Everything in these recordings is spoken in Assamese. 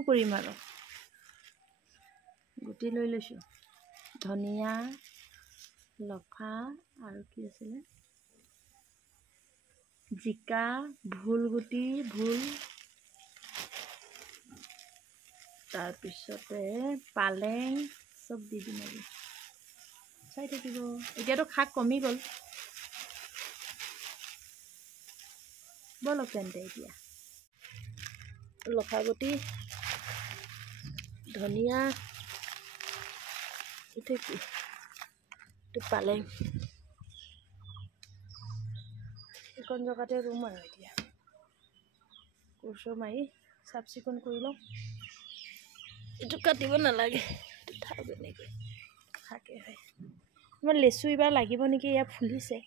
কৰিম আৰু গুটি লৈ লৈছোঁ ধনিয়া লফা আৰু কি আছিলে জিকা ভোল গুটি ভোল তাৰপিছতে পালেং চব দি দিম আৰু চাই থাকিব এতিয়াতো শাক কমি গ'ল বলক তেন্তে এতিয়া লফা গুটি ধনিয়া এইটো কি এইটো পালেং এইকণ জেগাতে ৰুম আৰু এতিয়া কোৰচৰ মাৰি চাফ চিকুণ কৰি লওঁ এইটো কাটিব নালাগে এইটো থাক এনেকৈ থাকে হয় আমাৰ লেচু এইবাৰ লাগিব নেকি এয়া ফুলিছে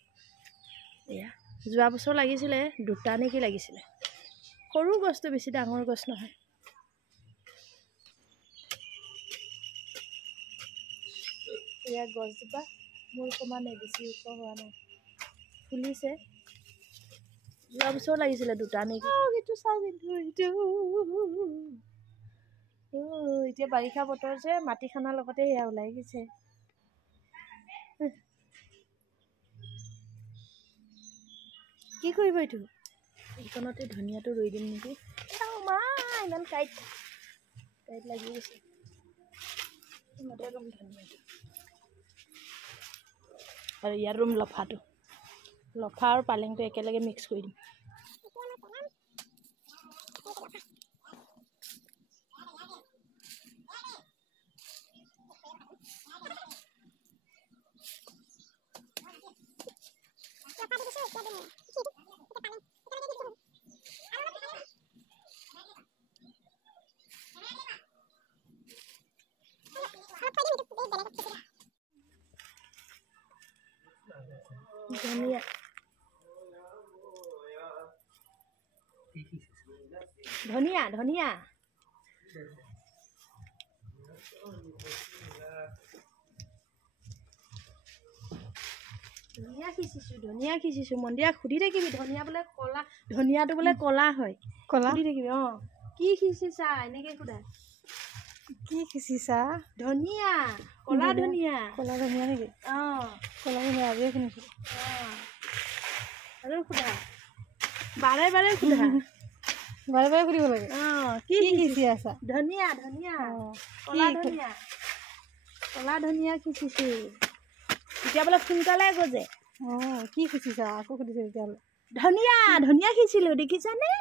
এয়া যোৱা বছৰ লাগিছিলে দুটা নেকি লাগিছিলে সৰু গছটো বেছি ডাঙৰ গছ নহয় এয়া গছজোপা মোৰ সমানে বেছি ওখ হোৱা নাই ফুলিছে যোৱা বছৰ লাগিছিলে দুটা নেকি এইটো চাওঁ কিন্তু এইটো এতিয়া বাৰিষা বতৰ যে মাটি খানাৰ লগতে সেয়া ওলাই গৈছে কি কৰিব এইটো এইখনতে ধনিয়াটো ৰুই দিম নেকি মা ইমান কাইট লাগি গৈছে মতে ৰুম ধনিয়াটো আৰু ইয়াৰ ৰুম লফা আৰু পালেংটো একেলগে মিক্স কৰি দিম ধনিয়া ধনিয়া ধনিয়া ধনিয়া সিঁচিছো মন্দিৰা সুধি থাকিবি ধনিয়া বোলে কলা ধনিয়াটো বোলে কলা হয় কলা সুধি থাকিবি কি সিঁচিছা এনেকে সোধা কি সিঁচিছা ধনিয়া কলা ধনিয়া নেকি কলা ধনিয়া আজিয়ে শুনিছো আৰু সোধা বাৰে বাৰে সোধা বাৰে বাৰে সুধিব লাগে কি সিঁচি আছা ধনিয়া ধনিয়া কলা ধনিয়া সিঁচিছো এতিয়া বোলে সোনকালে গজে কি সিঁচিছা আকৌ সুধিছে তেতিয়াহ'লে ধনিয়া ধনিয়া সিঁচিলো দেখিছানে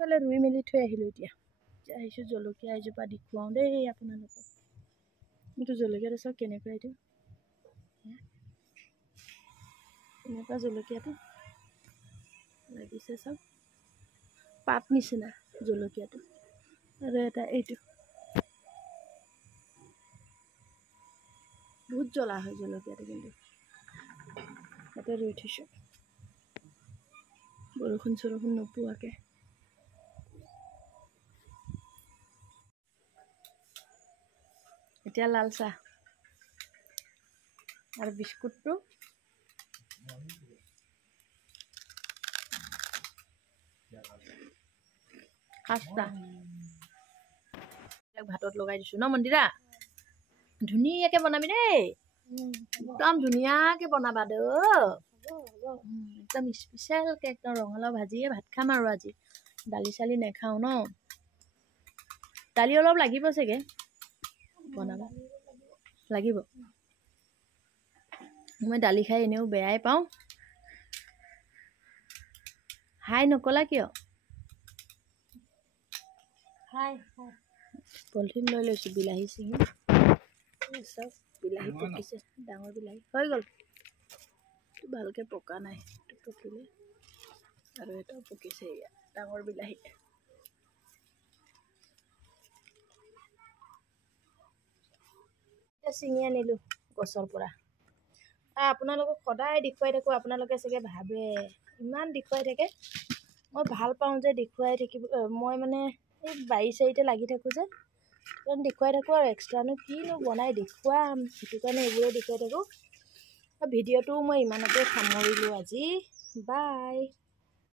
ইফালে ৰুই মেলি থৈ আহিলোঁ এতিয়া আহিছোঁ জলকীয়া এজোপা দেখুৱাওঁ দেই আপোনালোকক কিন্তু জলকীয়াটো চাওক কেনেকুৱা এইটো এনেকুৱা জলকীয়াটো লাগিছে চাওক পাত নিচিনা জলকীয়াটো আৰু এটা এইটো বহুত জ্বলা হয় জলকীয়াটো কিন্তু ইয়াতে ৰুই থৈছোঁ বৰষুণ চৰষুণ নোপোৱাকৈ এতিয়া লাল চাহ আৰু বিস্কুটটো খাস্তা ভাতত লগাই দিছোঁ ন মন্দিৰা ধুনীয়াকৈ বনাবি দেই একদম ধুনীয়াকৈ বনাবা একদম স্পেচিয়েলকৈ একদম ৰঙালাও ভাজিয়ে ভাত খাম আৰু আজি দালি চালি নেখাওঁ ন দালি অলপ লাগিব চাগে বনাব লাগিব মই দালি খাই এনেও বেয়াই পাওঁ হাই নকলা কিয় হাই পলিথিন লৈ লৈছোঁ বিলাহী চিঙি চব বিলাহী পকিছে ডাঙৰ বিলাহী হৈ গ'ল ভালকৈ পকা নাই এইটো পকিলে আৰু এটাও পকিছে ইয়াত ডাঙৰ বিলাহী ছিঙি আনিলোঁ গছৰ পৰা আপোনালোকক সদায় দেখুৱাই থাকোঁ আপোনালোকে চাগে ভাবে ইমান দেখুৱাই থাকে মই ভাল পাওঁ যে দেখুৱাই থাকিব মই মানে এই বাৰী চাৰীতে লাগি থাকোঁ যে কাৰণ দেখুৱাই থাকোঁ আৰু এক্সট্ৰানো কিনো বনাই দেখুৱাম সেইটো কাৰণে এইবোৰে দেখুৱাই থাকোঁ ভিডিঅ'টো মই ইমানতে সামৰিলোঁ আজি বাই